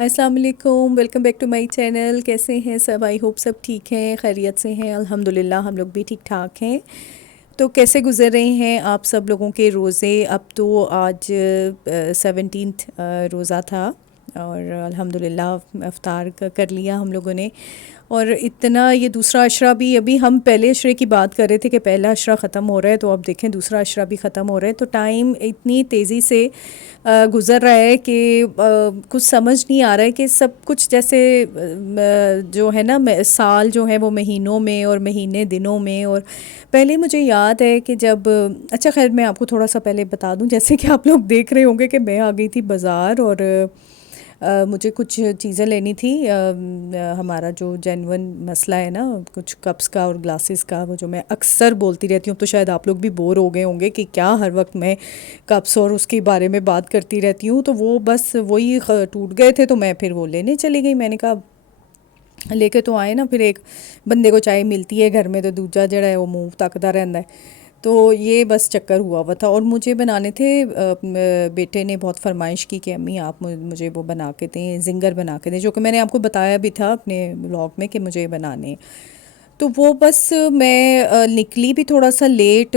السلام علیکم، welcome back to my channel. کیسے ہیں سب؟ آئی ہوپ سب ٹھیک ہیں، خیریت سے ہیں. الحمدللہ ہم لوگ بھی ٹھیک ٹھاک ہیں. تو کیسے گزر رہے ہیں آپ سب لوگوں کے روزے؟ اب تو آج 17 روزہ تھا اور الحمدللہ افطار کر لیا ہم لوگوں نے. اور اتنا یہ دوسرا عشرہ بھی، ابھی ہم پہلے عشرے کی بات کر رہے تھے کہ پہلا عشرہ ختم ہو رہا ہے، تو اب دیکھیں دوسرا عشرہ بھی ختم ہو رہا ہے. تو ٹائم اتنی تیزی سے گزر رہا ہے کہ کچھ سمجھ نہیں آ رہا ہے کہ سب کچھ جیسے جو ہے نا سال جو ہے وہ مہینوں میں اور مہینے دنوں میں. اور پہلے مجھے یاد ہے کہ جب اچھا خیر میں آپ کو تھوڑا سا پہلے بتا دوں، جیسے کہ آپ لوگ دیکھ رہے ہوں گے کہ میں آ گئی تھی بازار اور مجھے کچھ چیزیں لینی تھی. ہمارا جو جینون مسئلہ ہے نا کچھ کپس کا اور گلاسز کا، وہ جو میں اکثر بولتی رہتی ہوں، تو شاید آپ لوگ بھی بور ہو گئے ہوں گے کہ کیا ہر وقت میں کپس اور اس کے بارے میں بات کرتی رہتی ہوں. تو وہ بس وہی ٹوٹ گئے تھے تو میں پھر وہ لینے چلی گئی. میں نے کہا لے کے تو آئے نا، پھر ایک بندے کو چائے ملتی ہے گھر میں تو دوجا جڑا ہے وہ منہ تکتا رہتا ہے. تو یہ بس چکر ہوا ہوا تھا. اور مجھے بنانے تھے، بیٹے نے بہت فرمائش کی کہ امی آپ مجھے وہ بنا کے دیں، زنگر بنا کے دیں، جو کہ میں نے آپ کو بتایا بھی تھا اپنے بلاگ میں کہ مجھے بنانے. تو وہ بس میں نکلی بھی تھوڑا سا لیٹ،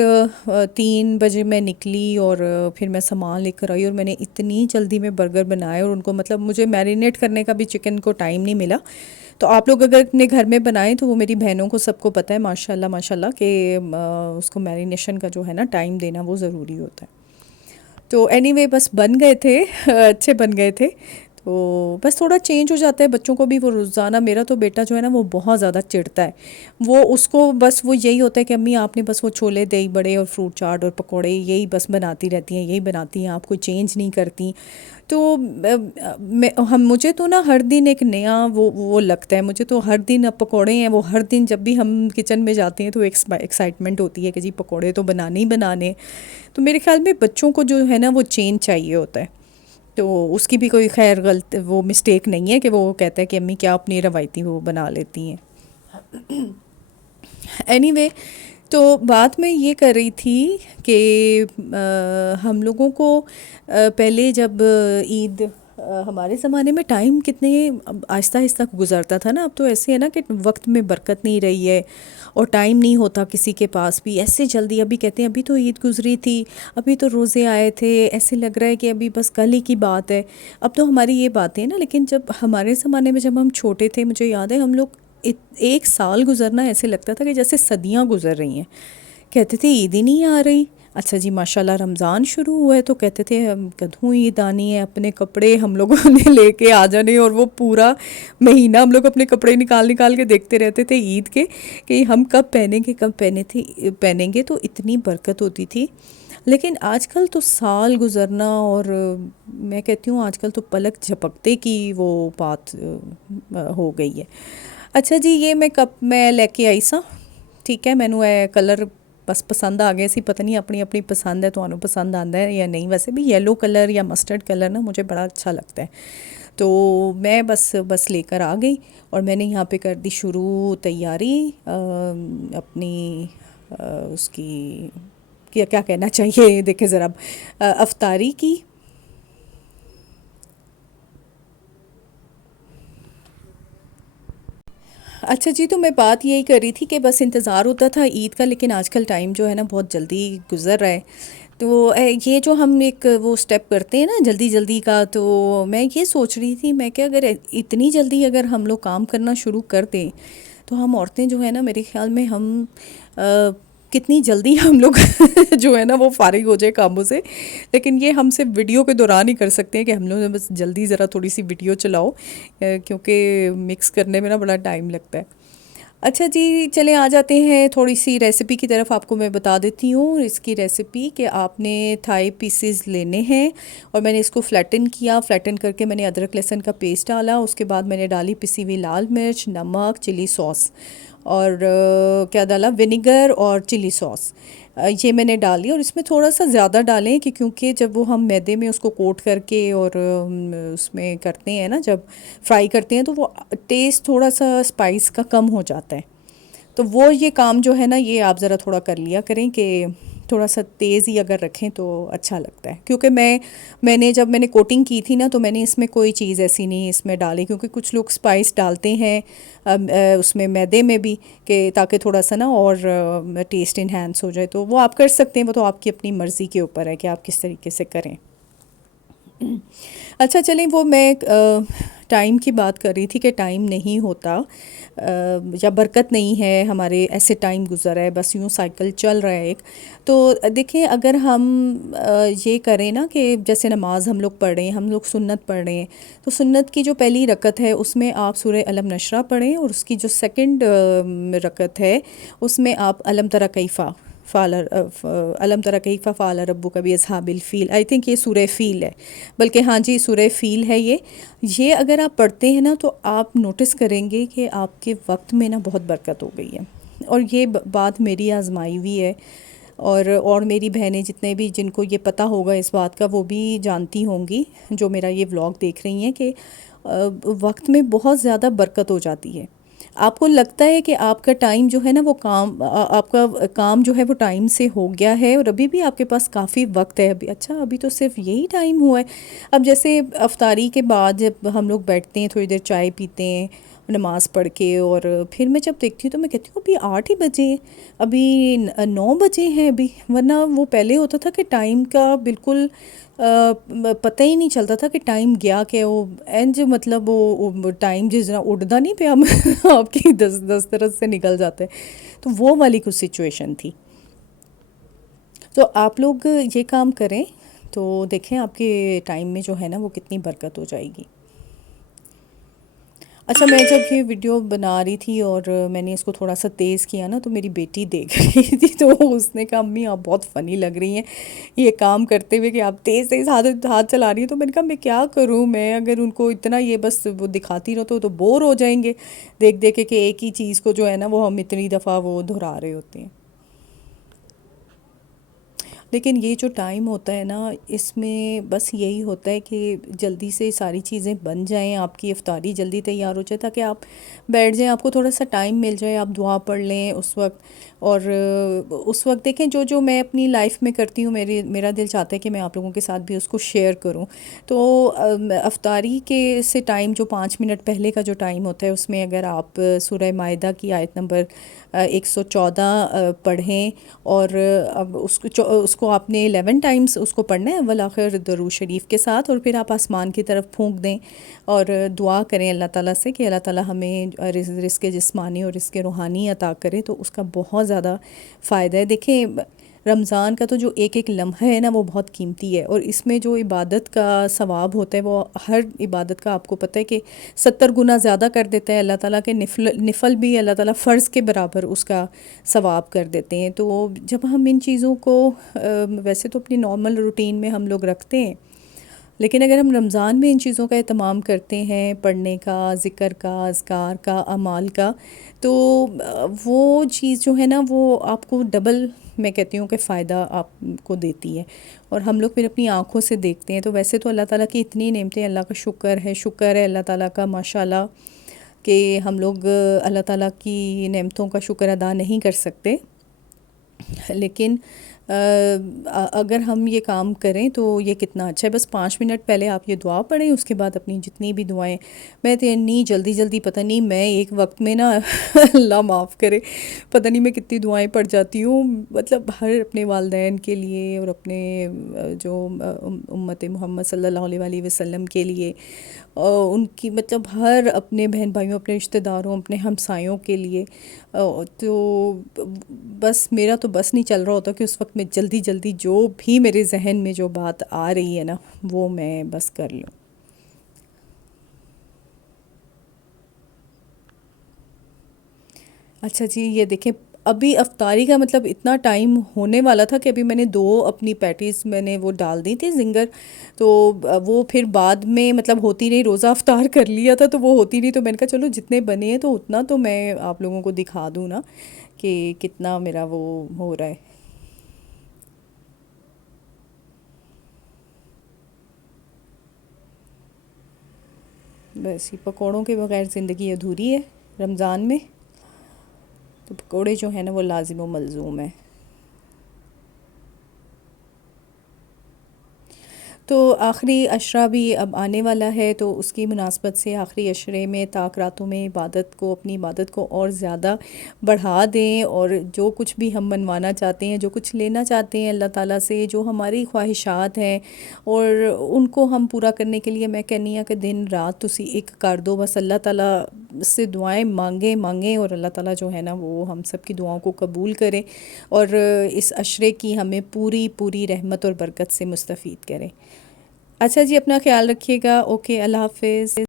3 بجے میں نکلی اور پھر میں سامان لے کر آئی. اور میں نے اتنی جلدی میں برگر بنائے اور ان کو مطلب مجھے میرینیٹ کرنے کا بھی چکن کو ٹائم نہیں ملا. تو آپ لوگ اگر اپنے گھر میں بنائیں تو وہ میری بہنوں کو سب کو پتہ ہے ماشاء اللہ کہ اس کو میرینیشن کا جو ہے نا ٹائم دینا وہ ضروری ہوتا ہے. تو اینی وے بس بن گئے تھے، اچھے بن گئے تھے. تو بس تھوڑا چینج ہو جاتا ہے بچوں کو بھی. وہ روزانہ میرا تو بیٹا جو ہے نا وہ بہت زیادہ چڑھتا ہے. وہ اس کو بس وہ یہی ہوتا ہے کہ امی آپ نے بس وہ چھولے دہی بڑے اور فروٹ چاٹ اور پکوڑے یہی بس بناتی رہتی ہیں، یہی بناتی ہیں، آپ کوئی چینج نہیں کرتی. تو مجھے تو نا ہر دن ایک نیا وہ لگتا ہے. مجھے تو ہر دن اب پکوڑے ہیں، وہ ہر دن جب بھی ہم کچن میں جاتے ہیں تو ایکسائٹمنٹ ہوتی ہے کہ جی پکوڑے تو بنانے ہی بنانے. تو میرے خیال میں بچوں کو جو ہے نا وہ چینج چاہیے ہوتا ہے. تو اس کی بھی کوئی خیر غلط وہ مسٹیک نہیں ہے کہ وہ کہتا ہے کہ امی کیا اپنی روایتی وہ بنا لیتی ہیں. اینی وے تو بات میں یہ کر رہی تھی کہ ہم لوگوں کو پہلے جب عید، ہمارے زمانے میں ٹائم کتنے آہستہ آہستہ گزرتا تھا نا. اب تو ایسے ہے نا کہ وقت میں برکت نہیں رہی ہے اور ٹائم نہیں ہوتا کسی کے پاس بھی ایسے جلدی. ابھی کہتے ہیں ابھی تو عید گزری تھی، ابھی تو روزے آئے تھے، ایسے لگ رہا ہے کہ ابھی بس کل ہی کی بات ہے. اب تو ہماری یہ باتیں نا، لیکن جب ہمارے زمانے میں جب ہم چھوٹے تھے مجھے یاد ہے ہم لوگ ایک سال گزرنا ایسے لگتا تھا کہ جیسے صدیاں گزر رہی ہیں. کہتے تھے عید ہی نہیں آ رہی. اچھا جی ماشاءاللہ رمضان شروع ہوا ہے تو کہتے تھے ہم کدھوں عید آنی ہے، اپنے کپڑے ہم لوگوں نے لے کے آ جانے. اور وہ پورا مہینہ ہم لوگ اپنے کپڑے نکال کے دیکھتے رہتے تھے عید کے کہ ہم کب پہنیں گے کب پہنیں گے. تو اتنی برکت ہوتی تھی. لیکن آج کل تو سال گزرنا، اور میں کہتی ہوں آج کل تو پلک جھپکتے کی وہ بات ہو گئی ہے. اچھا جی یہ میں کپ میں لے کے آئی سا، ٹھیک ہے. مینو ہے کلر بس پسند آ گئے سی، پتہ نہیں اپنی اپنی پسند ہے، تو انہوں پسند آتا ہے یا نہیں. ویسے بھی یلو کلر یا مسٹرڈ کلر نا مجھے بڑا اچھا لگتا ہے. تو میں بس لے کر آ گئی اور میں نے یہاں پہ کر دی شروع تیاری اپنی اس کی کیا کہنا چاہیے دیکھیں ذرا افطاری کی. اچھا جی تو میں بات یہی کر رہی تھی کہ بس انتظار ہوتا تھا عید کا، لیکن آج کل ٹائم جو ہے نا بہت جلدی گزر رہا ہے. تو یہ جو ہم ایک وہ سٹیپ کرتے ہیں نا جلدی جلدی کا، تو میں یہ سوچ رہی تھی میں کہ اگر اتنی جلدی اگر ہم لوگ کام کرنا شروع کر دیں تو ہم عورتیں جو ہے نا میرے خیال میں ہم کتنی جلدی ہم لوگ جو ہے نا وہ فارغ ہو جائے کاموں سے. لیکن یہ ہم صرف ویڈیو کے دوران ہی کر سکتے ہیں کہ ہم لوگ بس جلدی ذرا تھوڑی سی ویڈیو چلاؤ، کیونکہ مکس کرنے میں نا بڑا ٹائم لگتا ہے. اچھا جی چلیں آ جاتے ہیں تھوڑی سی ریسیپی کی طرف. آپ کو میں بتا دیتی ہوں اس کی ریسیپی کہ آپ نے تھائی پیسز لینے ہیں اور میں نے اس کو فلیٹن کیا. فلیٹن کر کے میں نے ادرک لہسن کا پیسٹ ڈالا. اس کے بعد میں نے ڈالی پسی ہوئی لال مرچ، نمک، چلی سوس اور کیا ڈالا، ونیگر اور چلی سوس. یہ میں نے ڈالی اور اس میں تھوڑا سا زیادہ ڈالیں کہ کیونکہ جب وہ ہم میدے میں اس کو کوٹ کر کے اور اس میں کرتے ہیں نا جب فرائی کرتے ہیں تو وہ ٹیسٹ تھوڑا سا اسپائس کا کم ہو جاتا ہے. تو وہ یہ کام جو ہے نا یہ آپ ذرا تھوڑا کر لیا کریں کہ تھوڑا سا تیز ہی اگر رکھیں تو اچھا لگتا ہے. کیونکہ میں نے کوٹنگ کی تھی نا تو میں نے اس میں کوئی چیز ایسی نہیں اس میں ڈالی، کیونکہ کچھ لوگ اسپائس ڈالتے ہیں اس میں میدے میں بھی، کہ تاکہ تھوڑا سا نا اور ٹیسٹ انہینس ہو جائے. تو وہ آپ کر سکتے ہیں، وہ تو آپ کی اپنی مرضی کے اوپر ہے کہ آپ کس طریقے سے کریں. اچھا چلیں، وہ میں ٹائم کی بات کر رہی تھی کہ ٹائم نہیں ہوتا یا برکت نہیں ہے، ہمارے ایسے ٹائم گزر رہا ہے، بس یوں سائیکل چل رہا ہے ایک. تو دیکھیں اگر ہم یہ کریں نا کہ جیسے نماز ہم لوگ پڑھ رہے ہیں، ہم لوگ سنت پڑھ رہے ہیں، تو سنت کی جو پہلی رکعت ہے اس میں آپ سورہ علم نشرہ پڑھیں، اور اس کی جو سیکنڈ رکعت ہے اس میں آپ علم تری کیفا فعل علم تری کیفا فعل ربک باصحاب الفیل. آئی تھنک یہ سورہ فیل ہے، بلکہ ہاں جی سورہ فیل ہے یہ اگر آپ پڑھتے ہیں نا تو آپ نوٹس کریں گے کہ آپ کے وقت میں نا بہت برکت ہو گئی ہے. اور یہ بات میری آزمائی ہوئی ہے، اور میری بہنیں جتنے بھی جن کو یہ پتہ ہوگا اس بات کا وہ بھی جانتی ہوں گی جو میرا یہ ولاگ دیکھ رہی ہیں، کہ وقت میں بہت زیادہ برکت ہو جاتی ہے. آپ کو لگتا ہے کہ آپ کا ٹائم جو ہے نا وہ آپ کا کام جو ہے وہ ٹائم سے ہو گیا ہے، اور ابھی بھی آپ کے پاس کافی وقت ہے. ابھی تو صرف یہی ٹائم ہوا ہے. اب جیسے افطاری کے بعد جب ہم لوگ بیٹھتے ہیں تھوڑی دیر چائے پیتے ہیں نماز پڑھ کے، اور پھر میں جب دیکھتی ہوں تو میں کہتی ہوں ابھی 8 ہی بجے ہیں، ابھی 9 بجے ہیں ابھی. ورنہ وہ پہلے ہوتا تھا کہ ٹائم کا بالکل پتہ ہی نہیں چلتا تھا کہ ٹائم گیا کہ وہ اینج، مطلب وہ ٹائم جس طرح اڑتا نہیں پہ ہم آپ کی دسترس سے نکل جاتے. تو وہ والی کچھ سچویشن تھی. تو آپ لوگ یہ کام کریں تو دیکھیں آپ کے ٹائم میں جو ہے نا وہ کتنی برکت ہو جائے گی. اچھا، میں جب یہ ویڈیو بنا رہی تھی اور میں نے اس کو تھوڑا سا تیز کیا نا تو میری بیٹی دیکھ رہی تھی، تو اس نے کہا امی آپ بہت فنی لگ رہی ہیں یہ کام کرتے ہوئے کہ آپ تیز تیز ہاتھ چلا رہی ہیں. تو میں نے کہا میں کیا کروں، میں اگر ان کو اتنا یہ بس وہ دکھاتی رہو تو بور ہو جائیں گے دیکھ دیکھ کے کہ ایک ہی چیز کو جو ہے نا وہ ہم اتنی دفعہ وہ دہرا رہے ہوتے ہیں. لیکن یہ جو ٹائم ہوتا ہے نا اس میں بس یہی ہوتا ہے کہ جلدی سے ساری چیزیں بن جائیں، آپ کی افطاری جلدی تیار ہو جائے تاکہ آپ بیٹھ جائیں، آپ کو تھوڑا سا ٹائم مل جائے، آپ دعا پڑھ لیں اس وقت. اور اس وقت دیکھیں جو میں اپنی لائف میں کرتی ہوں، میرا دل چاہتا ہے کہ میں آپ لوگوں کے ساتھ بھی اس کو شیئر کروں. تو افطاری کے سے ٹائم جو 5 منٹ پہلے کا جو ٹائم ہوتا ہے اس میں اگر آپ سورہ مائدہ کی آیت نمبر 114 پڑھیں، اور اب اس کو آپ نے 11 ٹائمز اس کو پڑھنا ہے اول آخر درود شریف کے ساتھ، اور پھر آپ آسمان کی طرف پھونک دیں اور دعا کریں اللہ تعالیٰ سے کہ اللہ تعالیٰ ہمیں رزق جسمانی اور رزق روحانی عطا کرے. تو اس کا بہت زیادہ فائدہ ہے. دیکھیں رمضان کا تو جو ایک ایک لمحہ ہے نا وہ بہت قیمتی ہے، اور اس میں جو عبادت کا ثواب ہوتا ہے وہ ہر عبادت کا آپ کو پتہ ہے کہ 70 گنا زیادہ کر دیتا ہے اللہ تعالیٰ کے. نفل بھی اللہ تعالیٰ فرض کے برابر اس کا ثواب کر دیتے ہیں. تو جب ہم ان چیزوں کو ویسے تو اپنی نارمل روٹین میں ہم لوگ رکھتے ہیں، لیکن اگر ہم رمضان میں ان چیزوں کا اہتمام کرتے ہیں، پڑھنے کا، ذکر کا، اذکار کا، اعمال کا، تو وہ چیز جو ہے نا وہ آپ کو ڈبل میں کہتی ہوں کہ فائدہ آپ کو دیتی ہے. اور ہم لوگ پھر اپنی آنکھوں سے دیکھتے ہیں. تو ویسے تو اللہ تعالیٰ کی اتنی نعمتیں، اللہ کا شکر ہے اللہ تعالیٰ کا ماشاءاللہ کہ ہم لوگ اللہ تعالیٰ کی نعمتوں کا شکر ادا نہیں کر سکتے. لیکن اگر ہم یہ کام کریں تو یہ کتنا اچھا ہے. بس 5 منٹ پہلے آپ یہ دعا پڑھیں، اس کے بعد اپنی جتنی بھی دعائیں، میں تو اتنی جلدی پتہ نہیں میں ایک وقت میں نا اللہ معاف کرے پتہ نہیں میں کتنی دعائیں پڑھ جاتی ہوں. مطلب ہر اپنے والدین کے لیے اور اپنے جو امت محمد صلی اللہ علیہ وآلہ وسلم کے لیے، ان کی مطلب ہر اپنے بہن بھائیوں، اپنے رشتہ داروں، اپنے ہمسایوں کے لیے. تو بس میرا تو بس نہیں چل رہا ہوتا کہ اس وقت میں جلدی جو بھی میرے ذہن میں جو بات آ رہی ہے نا وہ میں بس کر لوں. اچھا جی، یہ دیکھیں ابھی افطاری کا مطلب اتنا ٹائم ہونے والا تھا کہ ابھی میں نے 2 اپنی پیٹیز میں نے وہ ڈال دی تھی زنگر. تو وہ پھر بعد میں مطلب ہوتی نہیں، روزہ افطار کر لیا تھا تو وہ ہوتی نہیں. تو میں نے کہا چلو جتنے بنے ہیں تو اتنا تو میں آپ لوگوں کو دکھا دوں نا کہ کتنا میرا وہ ہو رہا ہے. بس یہ پکوڑوں کے بغیر زندگی ادھوری ہے رمضان میں. تو پکوڑے جو ہیں نا وہ لازم و ملزوم ہے. تو آخری عشرہ بھی اب آنے والا ہے، تو اس کی مناسبت سے آخری عشرے میں طاق راتوں میں عبادت کو، اپنی عبادت کو اور زیادہ بڑھا دیں، اور جو کچھ بھی ہم منوانا چاہتے ہیں، جو کچھ لینا چاہتے ہیں اللہ تعالیٰ سے، جو ہماری خواہشات ہیں، اور ان کو ہم پورا کرنے کے لیے میں کہنی ہوں کہ دن رات تسی ایک کر دو، بس اللہ تعالیٰ سے دعائیں مانگیں، اور اللہ تعالیٰ جو ہے نا وہ ہم سب کی دعاؤں کو قبول کرے، اور اس عشرے کی ہمیں پوری پوری رحمت اور برکت سے مستفید کرے۔ اچھا جی، اپنا خیال رکھیے گا، اوکے، اللہ حافظ۔